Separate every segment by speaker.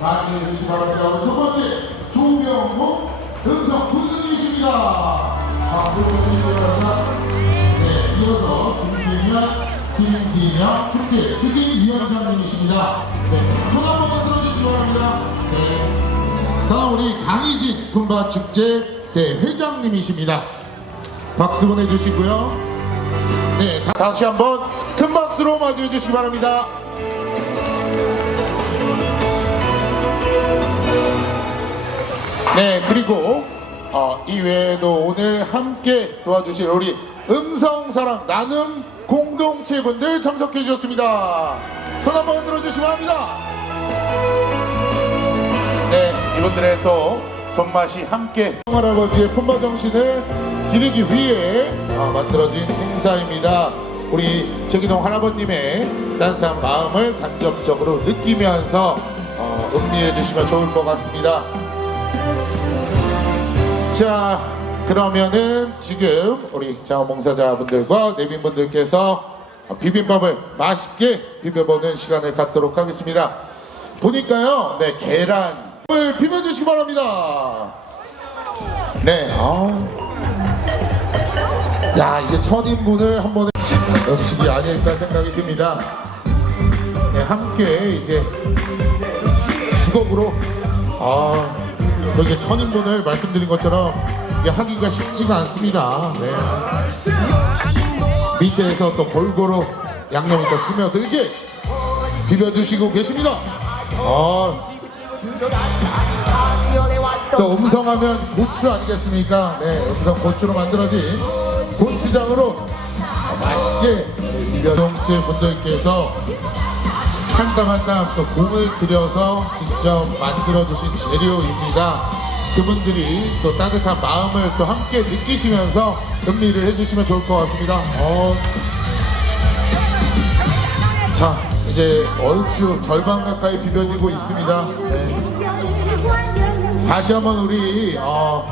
Speaker 1: 많이 해주시기 바랍니다. 첫 번째 조병목 음성 군수님이십니다. 박수 보내주시기 바랍니다. 네, 이어서 김기현, 김기현 축제 추진위원장님이십니다. 네, 손 한번 만들어 주시기 바랍니다. 네. 다음 우리 강희진 군바축제 대회장님이십니다. 박수 보내주시고요. 네, 다- 다시 한번 큰 박수로 맞이해 주시기 바랍니다. 네, 그리고 어, 이외에도 오늘 함께 도와주실 우리 음성사랑 나눔 공동체 분들 참석해 주셨습니다. 손 한번 흔들어 주시기 바랍니다. 네, 이분들의 또 손맛이 함께 할아버지의 품바 정신을 기리기 위해 어, 만들어진 행사입니다. 우리 최기동 할아버님의 따뜻한 마음을 간접적으로 느끼면서 어, 음미해 주시면 좋을 것 같습니다. 자, 그러면은 지금 우리 자원봉사자분들과 내빈분들께서 비빔밥을 맛있게 비벼보는 시간을 갖도록 하겠습니다. 보니까요, 네, 계란을 비벼주시기 바랍니다. 네, 아. 야, 이게 첫 인분을 한 번에 음식이 아닐까 생각이 듭니다. 네, 함께 이제 주걱으로 아 저게 천 인분을 말씀드린 것처럼 이게 하기가 쉽지가 않습니다. 네. 밑에서 또 골고루 양념이 또 스며들게 비벼주시고 계십니다. 아, 또 음성하면 고추 아니겠습니까? 네, 음성 고추로 만들어진 고추장으로 맛있게 비벼동체 분들께서 한 땀 한 땀 또 공을 들여서 직접 만들어주신 재료입니다. 그분들이 또 따뜻한 마음을 또 함께 느끼시면서 음미를 해주시면 좋을 것 같습니다. 어. 자, 이제 얼추 절반 가까이 비벼지고 있습니다. 네. 다시 한번 우리 어,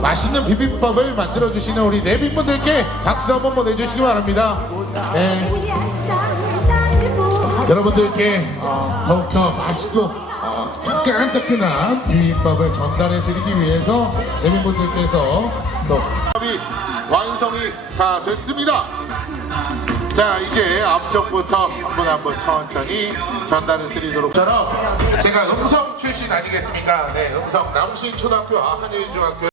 Speaker 1: 맛있는 비빔밥을 만들어 주시는 우리 내빈분들께 박수 한번 보내주시기 바랍니다. 네. 여러분들께 어, 더욱더 맛있고 어, 뜨끈뜨끈한 비빔밥을 전달해 드리기 위해서 내빈분들께서 또 완성이 다 됐습니다. 자 이제 앞쪽부터 한분 한 분 천천히 전달을 드리도록 처럼 제가 음성 출신 아니겠습니까? 네 음성 남신 초등학교 한일 중학교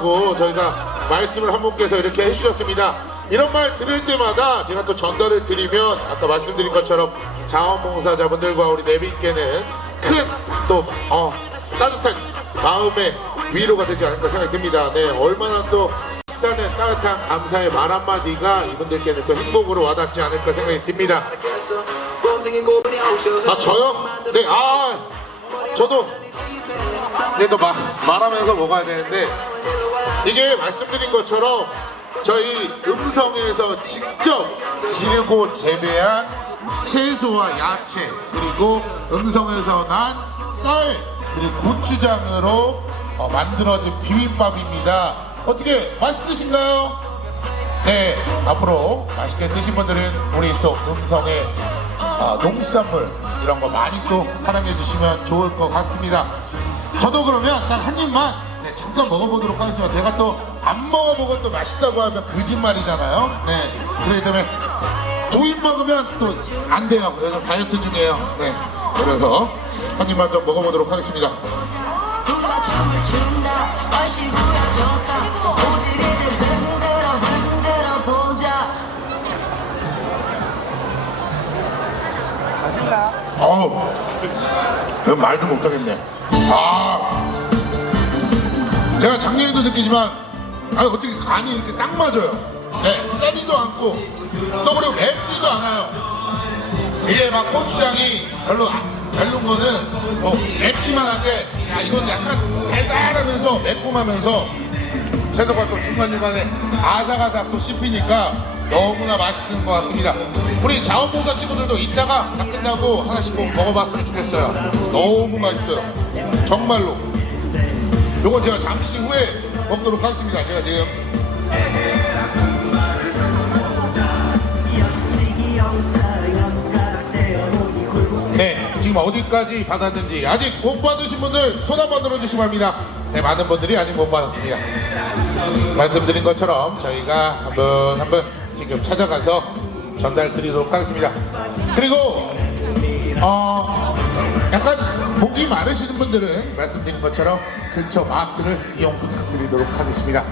Speaker 1: 드셔줬다고 저희가 말씀을 한 분께서 이렇게 해주셨습니다. 이런 말 들을 때마다 제가 또 전달을 드리면 아까 말씀드린 것처럼 자원봉사자분들과 우리 내빈께는 큰또 어, 따뜻한 마음의 위로가 되지 않을까 생각이 듭니다. 네, 얼마나 또 일단은 따뜻한 감사의 말 한마디가 이분들께는 또 행복으로 와닿지 않을까 생각이 듭니다. 아 저요? 네, 아 저도 이제 또 말, 말하면서 먹어야 되는데 이게 말씀드린 것처럼 저희 음성에서 직접 기르고 재배한 채소와 야채 그리고 음성에서 난 쌀 그리고 고추장으로 어, 만들어진 비빔밥입니다. 어떻게 맛있으신가요? 네, 앞으로 맛있게 드신 분들은 우리 또 음성의 아, 농수산물 이런 거 많이 또 사랑해 주시면 좋을 것 같습니다. 저도 그러면 딱 한 입만 네, 잠깐 먹어보도록 하겠습니다. 제가 또 안 먹어보고 또 맛있다고 하면 거짓말이잖아요. 네, 그렇기 때문에 두입 먹으면 또 안 돼요. 요즘 다이어트 중이에요. 네, 그래서 한 입만 좀 먹어보도록 하겠습니다. 어우, 그 말도 못하겠네. 아, 제가 작년에도 느끼지만, 아 어떻게 간이 이렇게 딱 맞아요. 네, 짜지도 않고, 또 그리고 맵지도 않아요. 이게 막 고추장이 별로 안- 별론 거는 뭐 맵기만 한데, 야 이건 약간 달달하면서 매콤하면서 채소가 또 중간중간에 아삭아삭 또 씹히니까 너무나 맛있는 것 같습니다. 우리 자원봉사 친구들도 이따가 다 끝나고 하나씩 꼭 먹어봤으면 좋겠어요. 너무 맛있어요. 정말로. 요건 제가 잠시 후에 먹도록 하겠습니다. 제가 지금 네, 지금 어디까지 받았는지 아직 못 받으신 분들 손 한번 들어주시기 바랍니다. 네, 많은 분들이 아직 못 받았습니다. 말씀드린 것처럼 저희가 한분한분 지금 찾아가서 전달 드리도록 하겠습니다. 그리고 어 약간 목이 마르시는 분들은 말씀드린 것처럼 근처 마트를 이용 부탁드리도록 하겠습니다.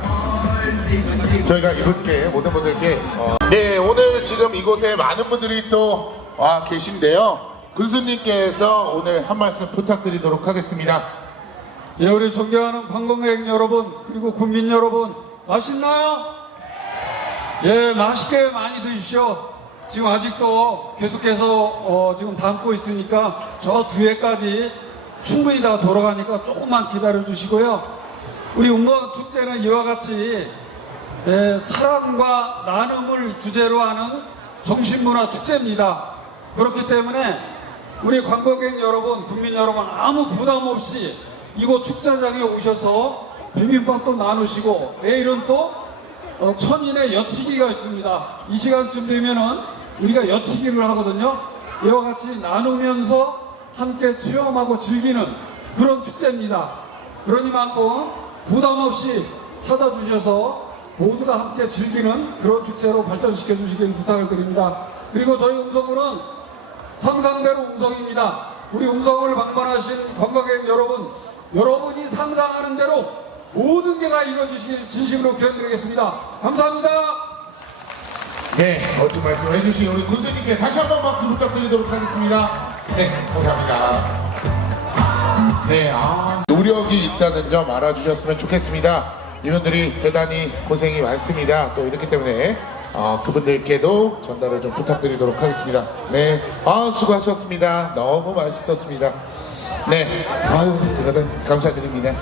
Speaker 1: 저희가 이분께 모든 분들께 어, 네 오늘 지금 이곳에 많은 분들이 또 와 계신데요. 군수님께서 오늘 한 말씀 부탁드리도록 하겠습니다.
Speaker 2: 예, 우리 존경하는 관광객 여러분, 그리고 국민 여러분, 맛있나요? 예, 맛있게 많이 드십시오. 지금 아직도 계속해서 어, 지금 담고 있으니까 저 뒤에까지 충분히 다 돌아가니까 조금만 기다려 주시고요. 우리 운건 축제는 이와 같이 예, 사랑과 나눔을 주제로 하는 정신문화 축제입니다. 그렇기 때문에 우리 관광객 여러분, 국민 여러분 아무 부담 없이 이곳 축제장에 오셔서 비빔밥도 나누시고 내일은 또 어, 천인의 여치기가 있습니다. 이 시간쯤 되면은 우리가 여치기를 하거든요. 이와 같이 나누면서 함께 체험하고 즐기는 그런 축제입니다. 그러니 만큼 부담 없이 찾아주셔서 모두가 함께 즐기는 그런 축제로 발전시켜 주시길 부탁을 드립니다. 그리고 저희 음성군은 상상대로 음성입니다. 우리 음성을 방문하신 관광객 여러분, 여러분이 상상하는 대로 모든 게다 이루어지시길 진심으로 기원드리겠습니다. 감사합니다.
Speaker 1: 네, 멋진 말씀 해주신 우리 군수님께 다시 한번 박수 부탁드리도록 하겠습니다. 네, 감사합니다. 네, 아, 노력이 있다는 점 알아주셨으면 좋겠습니다. 이분들이 대단히 고생이 많습니다. 또 이렇기 때문에 어, 그분들께도 전달을 좀 부탁드리도록 하겠습니다. 네, 아, 수고하셨습니다. 너무 맛있었습니다. 네, 아유, 제가 다 감사드립니다.